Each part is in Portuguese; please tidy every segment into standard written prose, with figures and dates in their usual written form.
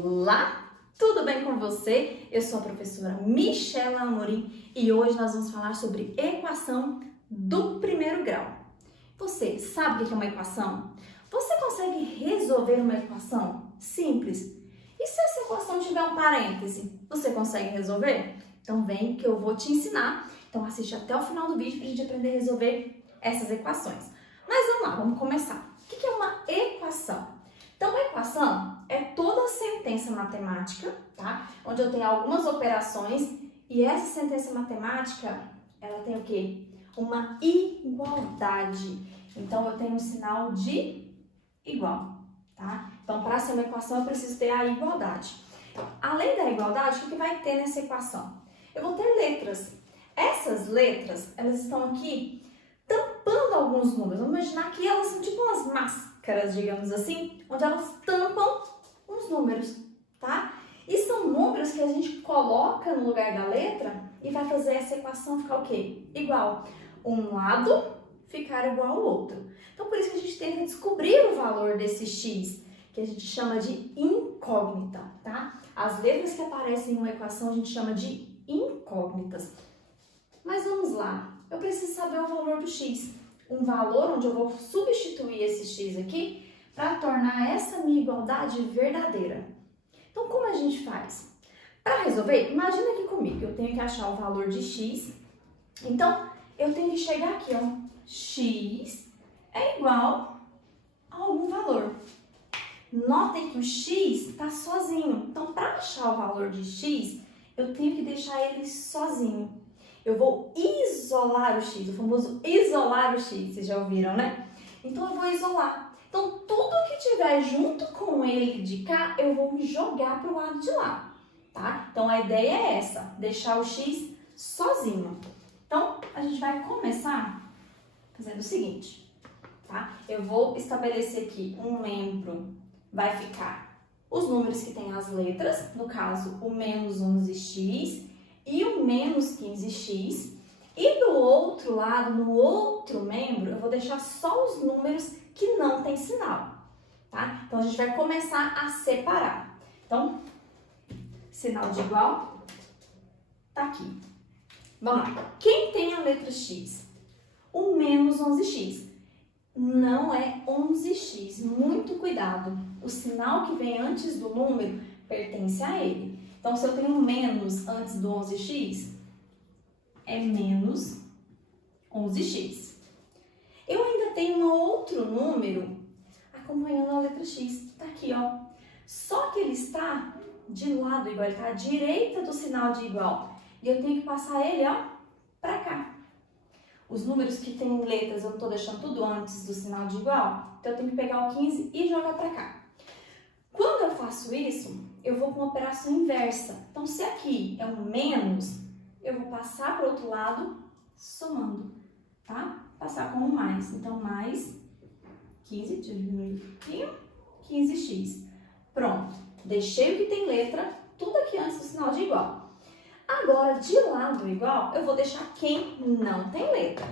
Olá, tudo bem com você? Eu sou a professora Michela Amorim e hoje nós vamos falar sobre equação do primeiro grau. Você sabe o que é uma equação? Você consegue resolver uma equação simples? E se essa equação tiver um parêntese, você consegue resolver? Então vem que eu vou te ensinar. Então assiste até o final do vídeo para a gente aprender a resolver essas equações. Mas vamos lá, vamos começar. O que é uma equação? Então, uma equação é toda sentença matemática, tá? Onde eu tenho algumas operações e essa sentença matemática, ela tem o quê? Uma igualdade. Então, eu tenho um sinal de igual, tá? Então, para ser uma equação, eu preciso ter a igualdade. Além da igualdade, o que vai ter nessa equação? Eu vou ter letras. Essas letras, elas estão aqui tampando alguns números. Vamos imaginar que elas são tipo umas máscaras, digamos assim, onde elas tampam uns números, tá? E são números que a gente coloca no lugar da letra e vai fazer essa equação ficar o quê? Igual. Um lado ficar igual ao outro. Então, por isso que a gente tem que descobrir o valor desse x, que a gente chama de incógnita, tá? As letras que aparecem em uma equação a gente chama de incógnitas. Mas vamos lá. Eu preciso saber o valor do x. Um valor onde eu vou substituir esse x aqui para tornar essa minha igualdade verdadeira. Então, como a gente faz? Para resolver, imagina aqui comigo, eu tenho que achar o valor de x. Então, eu tenho que chegar aqui, ó. X é igual a algum valor. Notem que o x está sozinho. Então, para achar o valor de x, eu tenho que deixar ele sozinho. Eu vou isolar o x, o famoso isolar o x, vocês já ouviram, né? Então, eu vou isolar. Então, tudo que tiver junto com ele de cá, eu vou jogar para o lado de lá, tá? Então, a ideia é essa, deixar o x sozinho. Então, a gente vai começar fazendo o seguinte, tá? Eu vou estabelecer aqui um membro, vai ficar os números que tem as letras, no caso, o menos 11x, e o menos 15x, e do outro lado, no outro membro, eu vou deixar só os números que não tem sinal, tá? Então, a gente vai começar a separar. Então, sinal de igual tá aqui. Vamos lá. Quem tem a letra x? O menos 11x. Não é 11x. Muito cuidado. O sinal que vem antes do número pertence a ele. Então, se eu tenho menos antes do 11x, é menos 11x. Eu ainda tenho um outro número acompanhando a letra x. Tá aqui, ó. Só que ele está de lado igual, ele está à direita do sinal de igual. E eu tenho que passar ele, ó, pra cá. Os números que tem letras eu estou deixando tudo antes do sinal de igual, então eu tenho que pegar o 15 e jogar pra cá. Quando eu faço isso, eu vou com uma operação inversa. Então, se aqui é um menos, eu vou passar para o outro lado somando, tá? Passar com um mais. Então, mais 15, diminui um pouquinho, 15x. Pronto. Deixei o que tem letra, tudo aqui antes do sinal de igual. Agora, de lado igual, eu vou deixar quem não tem letra.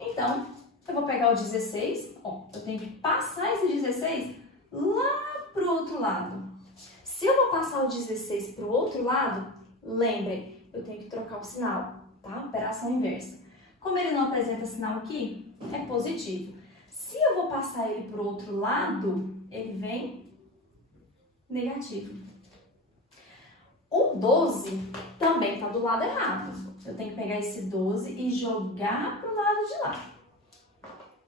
Então, eu vou pegar o 16, ó, eu tenho que passar esse 16 lá para o outro lado. Se eu vou passar o 16 para o outro lado, lembrem, eu tenho que trocar o sinal, tá? Operação inversa. Como ele não apresenta sinal aqui, é positivo. Se eu vou passar ele para o outro lado, ele vem negativo. O 12 também está do lado errado. Eu tenho que pegar esse 12 e jogar para o lado de lá.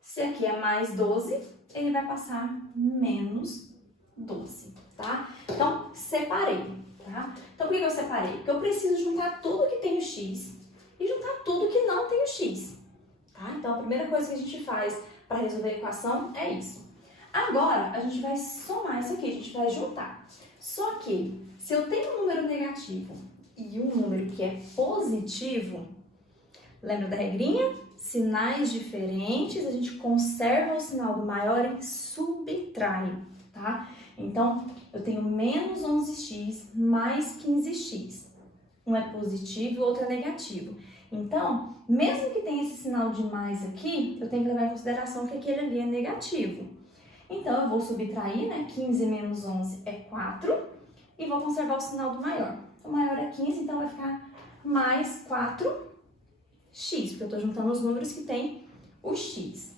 Se aqui é mais 12, ele vai passar menos 12, tá? Então, separei, tá? Então, por que eu separei? Porque eu preciso juntar tudo que tem o x e juntar tudo que não tem o x, tá? Então, a primeira coisa que a gente faz para resolver a equação é isso. Agora, a gente vai somar isso aqui, a gente vai juntar. Só que, se eu tenho um número negativo e um número que é positivo, lembra da regrinha? Sinais diferentes, a gente conserva o sinal do maior e subtrai, tá? Então, eu tenho menos 11x mais 15x. Um é positivo e o outro é negativo. Então, mesmo que tenha esse sinal de mais aqui, eu tenho que levar em consideração que aquele ali é negativo. Então, eu vou subtrair, né? 15 menos 11 é 4. e vou conservar o sinal do maior. O maior é 15, então vai ficar mais 4x, porque eu estou juntando os números que tem o x.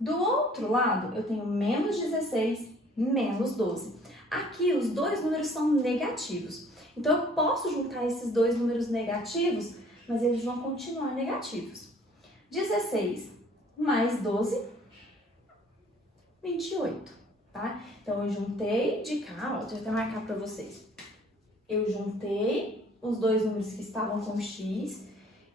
Do outro lado, eu tenho menos 16, menos 12. Aqui, os dois números são negativos. Então, eu posso juntar esses dois números negativos, mas eles vão continuar negativos. 16 mais 12, 28, tá? Então, eu juntei de cá, ó, deixa eu até marcar para vocês. Eu juntei os dois números que estavam com x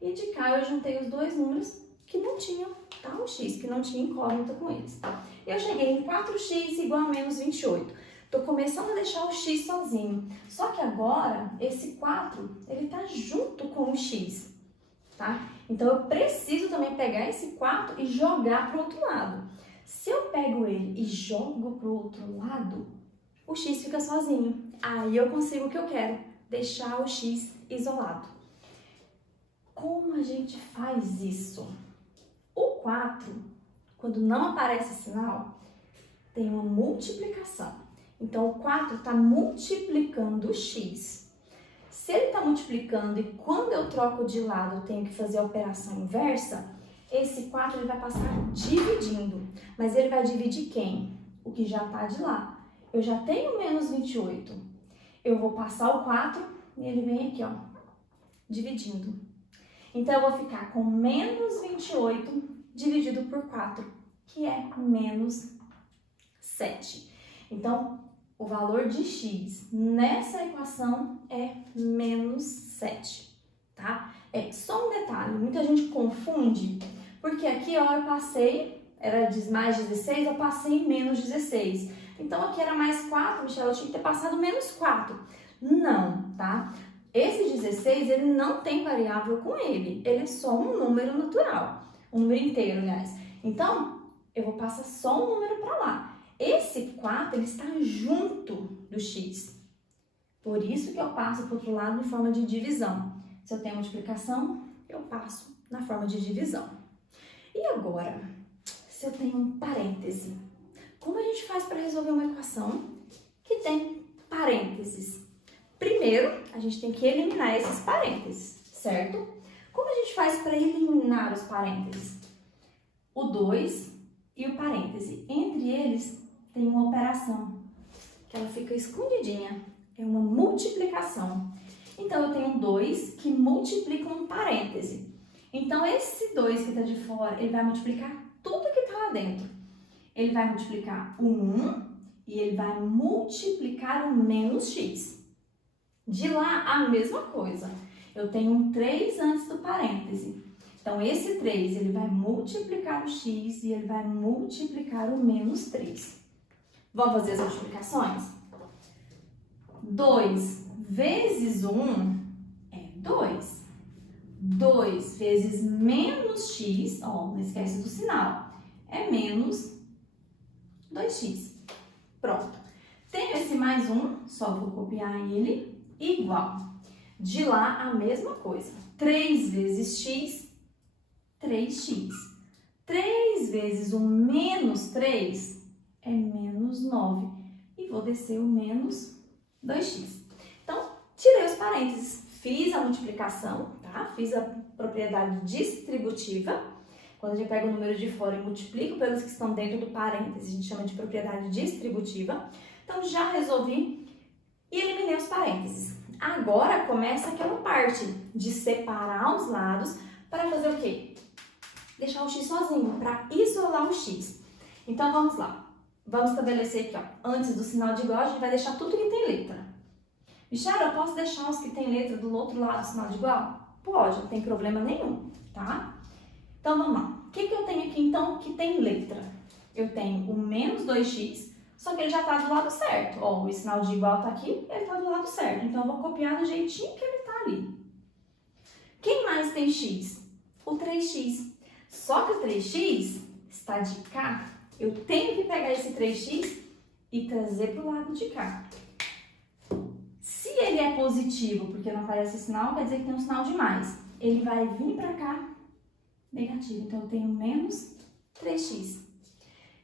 e de cá eu juntei os dois números que não tinham, tá? O x, que não tinha incógnita com eles. Eu cheguei em 4x igual a menos 28. Tô começando a deixar o x sozinho. Só que agora, esse 4, ele tá junto com o x, tá? Então, eu preciso também pegar esse 4 e jogar pro outro lado. Se eu pego ele e jogo pro outro lado, o x fica sozinho. Aí eu consigo o que eu quero, deixar o x isolado. Como a gente faz isso? O 4, quando não aparece sinal, tem uma multiplicação. Então, o 4 está multiplicando o x. Se ele está multiplicando e quando eu troco de lado eu tenho que fazer a operação inversa, esse 4 ele vai passar dividindo. Mas ele vai dividir quem? O que já está de lá. Eu já tenho menos 28. Eu vou passar o 4 e ele vem aqui, ó, dividindo. Então, eu vou ficar com menos 28 dividido por 4, que é menos 7. Então, o valor de x nessa equação é menos 7, tá? É só um detalhe, muita gente confunde, porque aqui, ó, eu passei, era mais 16, eu passei em menos 16. Então, aqui era mais 4, Michelle, eu tinha que ter passado menos 4. Não, tá? Esse 16, ele não tem variável com ele é só um número natural, um número inteiro, aliás. Então, eu vou passar só um número para lá. Esse 4, ele está junto do x. Por isso que eu passo para o outro lado em forma de divisão. Se eu tenho multiplicação, eu passo na forma de divisão. E agora, se eu tenho um parêntese, como a gente faz para resolver uma equação que tem parênteses? Primeiro, a gente tem que eliminar esses parênteses, certo? Como a gente faz para eliminar os parênteses? O 2 e o parêntese. Entre eles tem uma operação que ela fica escondidinha. É uma multiplicação. Então, eu tenho 2 que multiplicam um parêntese. Então, esse 2 que está de fora, ele vai multiplicar tudo que está lá dentro. Ele vai multiplicar o 1 e ele vai multiplicar o menos x. De lá, a mesma coisa. Eu tenho um 3 antes do parêntese. Então, esse 3, ele vai multiplicar o x e ele vai multiplicar o menos 3. Vamos fazer as multiplicações? 2 vezes 1 é 2. 2 vezes menos x, ó, não esquece do sinal, é menos 2x. Pronto. Tenho esse mais 1, só vou copiar ele, igual. De lá, a mesma coisa. 3 vezes x, 3x. 3 vezes o menos 3 é menos 9. E vou descer o menos 2x. Então, tirei os parênteses. Fiz a multiplicação, tá? Fiz a propriedade distributiva. Quando a gente pega o número de fora e multiplica pelos que estão dentro do parêntese, a gente chama de propriedade distributiva. Então, já resolvi e eliminei os parênteses. Agora, começa aquela parte de separar os lados para fazer o quê? Deixar o x sozinho, para isolar o x. Então, vamos lá. Vamos estabelecer aqui, ó, antes do sinal de igual, a gente vai deixar tudo que tem letra. Michelle, eu posso deixar os que tem letra do outro lado do sinal de igual? Pode, não tem problema nenhum, tá? Então, vamos lá. O que eu tenho aqui, então, que tem letra? Eu tenho o menos 2x, só que ele já está do lado certo. Ó, o sinal de igual está aqui, ele está do lado certo. Então, eu vou copiar do jeitinho que ele está ali. Quem mais tem x? O 3x. Só que o 3x está de cá. Eu tenho que pegar esse 3x e trazer para o lado de cá. Se ele é positivo, porque não aparece sinal, quer dizer que tem um sinal de mais. Ele vai vir para cá, negativo. Então, eu tenho menos 3x.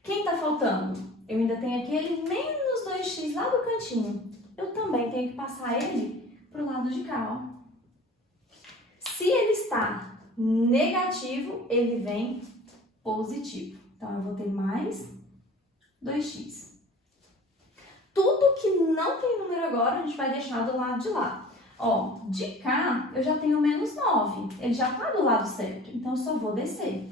Quem está faltando? Eu ainda tenho aquele menos 2x lá do cantinho. eu também tenho que passar ele para o lado de cá, ó. Se ele está negativo, ele vem positivo. Então, eu vou ter mais 2x. Tudo que não tem número agora, a gente vai deixar do lado de lá. Ó, de cá, eu já tenho menos 9. Ele já está do lado certo, então eu só vou descer.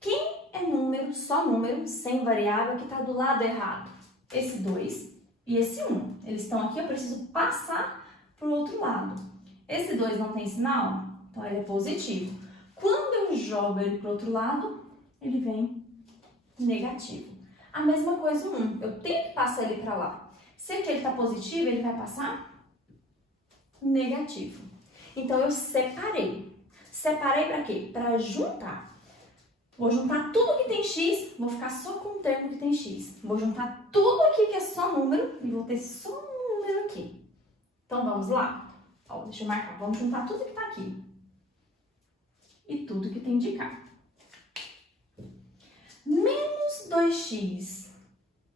Quem é número, só número, sem variável, que está do lado errado? Esse 2 e esse 1. Eles estão aqui, eu preciso passar para o outro lado. Esse 2 não tem sinal, então ele é positivo. Quando eu jogo ele para o outro lado, ele vem negativo. A mesma coisa o 1, eu tenho que passar ele para lá. Se aqui ele está positivo, ele vai passar negativo. Então, eu separei. Separei para quê? Para juntar. Vou juntar tudo que tem x, vou ficar só com o termo que tem x. Vou juntar tudo aqui que é só número e vou ter só um número aqui. Então, vamos lá. Ó, deixa eu marcar. Vamos juntar tudo que está aqui. E tudo que tem de cá. Menos 2x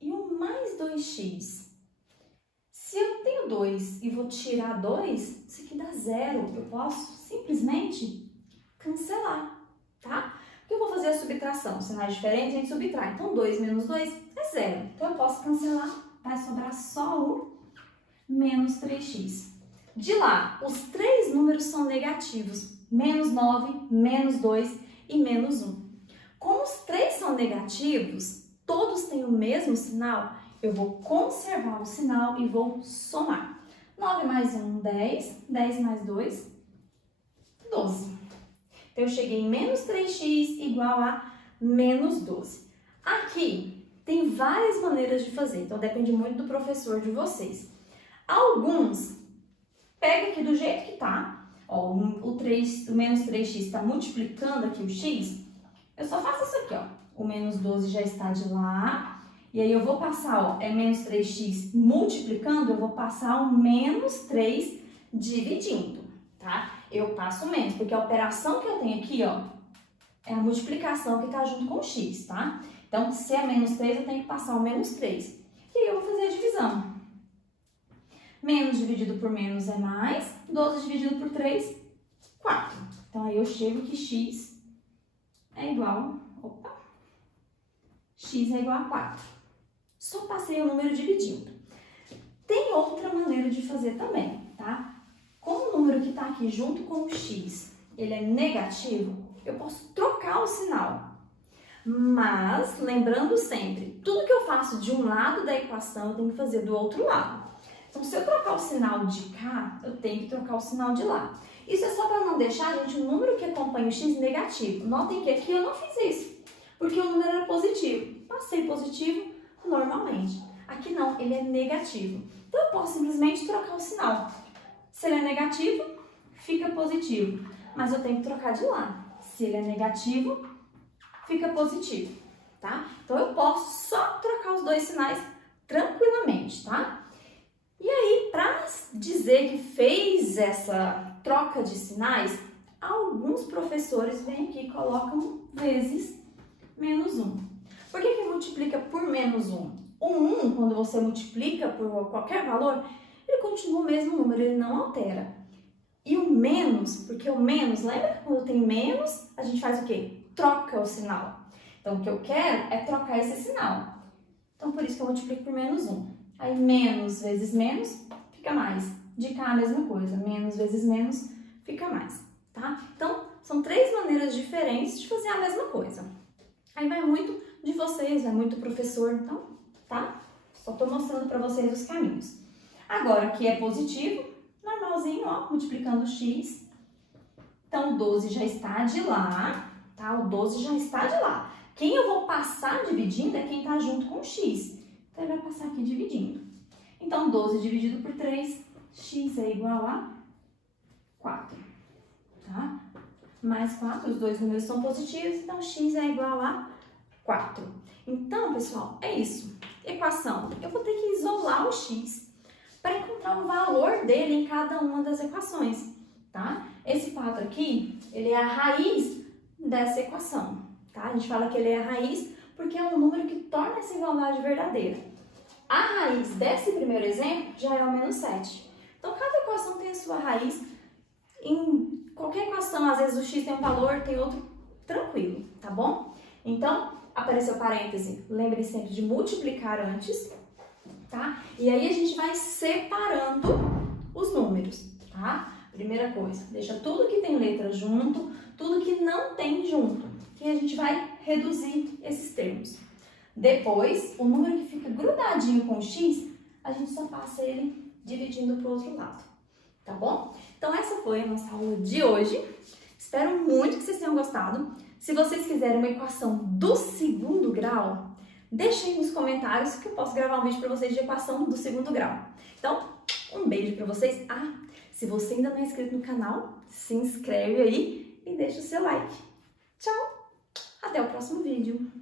e o mais 2x. Se eu tenho 2 e vou tirar 2, isso aqui dá 0. Eu posso simplesmente cancelar, tá? Porque eu vou fazer a subtração. Sinais diferentes, a gente subtrai. Então, 2 menos 2 é 0. Então, eu posso cancelar. Vai sobrar só o menos 3x. De lá, os três números são negativos. Menos 9, menos 2 e menos 1. Como os três são negativos, todos têm o mesmo sinal, eu vou conservar o sinal e vou somar. 9 mais 1, 10. 10 mais 2, 12. Então, eu cheguei em menos 3x igual a menos 12. Aqui, tem várias maneiras de fazer, então depende muito do professor de vocês. Alguns, pega aqui do jeito que tá, ó, o menos 3x está multiplicando aqui o x, eu só faço isso aqui, ó. O menos 12 já está de lá. E aí eu vou passar, ó, é menos 3x multiplicando, eu vou passar o menos 3 dividindo, tá? Eu passo menos, porque a operação que eu tenho aqui, ó, é a multiplicação que tá junto com o x, tá? Então, se é menos 3, eu tenho que passar o menos 3. E aí eu vou fazer a divisão. Menos dividido por menos é mais, 12 dividido por 3, 4. Então, aí eu chego que x é igual, x é igual a 4. Só passei o número dividindo. Tem outra maneira de fazer também, tá? Como o número que está aqui junto com o x, ele é negativo, eu posso trocar o sinal. Mas, lembrando sempre, tudo que eu faço de um lado da equação, eu tenho que fazer do outro lado. Então, se eu trocar o sinal de cá, eu tenho que trocar o sinal de lá. Isso é só para não deixar, gente, o número que acompanha o x negativo. Notem que aqui eu não fiz isso, porque o número era positivo. Passei positivo normalmente. Aqui não, ele é negativo. Então, eu posso simplesmente trocar o sinal. Se ele é negativo, fica positivo. Mas eu tenho que trocar de lá. Se ele é negativo, fica positivo, tá? Então, eu posso só trocar os dois sinais tranquilamente, tá? E aí, para dizer que fez essa troca de sinais, alguns professores vêm aqui e colocam vezes menos 1. Por que multiplica por menos 1? O 1, quando você multiplica por qualquer valor, ele continua o mesmo número, ele não altera. E o menos, porque o menos, lembra que quando tem menos, a gente faz o quê? Troca o sinal. Então, o que eu quero é trocar esse sinal. Então, por isso que eu multiplico por menos 1. Aí, menos vezes menos, fica mais. De cá, a mesma coisa. Menos vezes menos, fica mais, tá? Então, são três maneiras diferentes de fazer a mesma coisa. Aí vai muito de vocês, vai muito do professor, então, tá? Só tô mostrando para vocês os caminhos. Agora, aqui é positivo, normalzinho, ó, multiplicando x. Então, o 12 já está de lá, tá? O 12 já está de lá. Quem eu vou passar dividindo é quem tá junto com o x. Então, ele vai passar aqui dividindo. Então, 12 dividido por 3, x é igual a 4, tá? Mais 4, os dois números são positivos, então x é igual a 4. Então, pessoal, é isso. Equação, eu vou ter que isolar o x para encontrar o valor dele em cada uma das equações, tá? Esse 4 aqui, ele é a raiz dessa equação, tá? A gente fala que ele é a raiz porque é um número que torna essa igualdade verdadeira. A raiz desse primeiro exemplo já é o menos 7. Então, cada equação tem a sua raiz. Em qualquer equação, às vezes o x tem um valor, tem outro, tranquilo, tá bom? Então, apareceu parêntese, lembre sempre de multiplicar antes, tá? E aí a gente vai separando os números, tá? Primeira coisa, deixa tudo que tem letra junto, tudo que não tem junto, que a gente vai reduzir esses termos. Depois, o número que fica grudadinho com o x, a gente só passa ele dividindo para o outro lado, tá bom? Então, essa foi a nossa aula de hoje. Espero muito que vocês tenham gostado. Se vocês quiserem uma equação do segundo grau, deixem nos comentários que eu posso gravar um vídeo para vocês de equação do segundo grau. Então, um beijo para vocês. Ah, se você ainda não é inscrito no canal, se inscreve aí e deixa o seu like. Tchau! Até o próximo vídeo.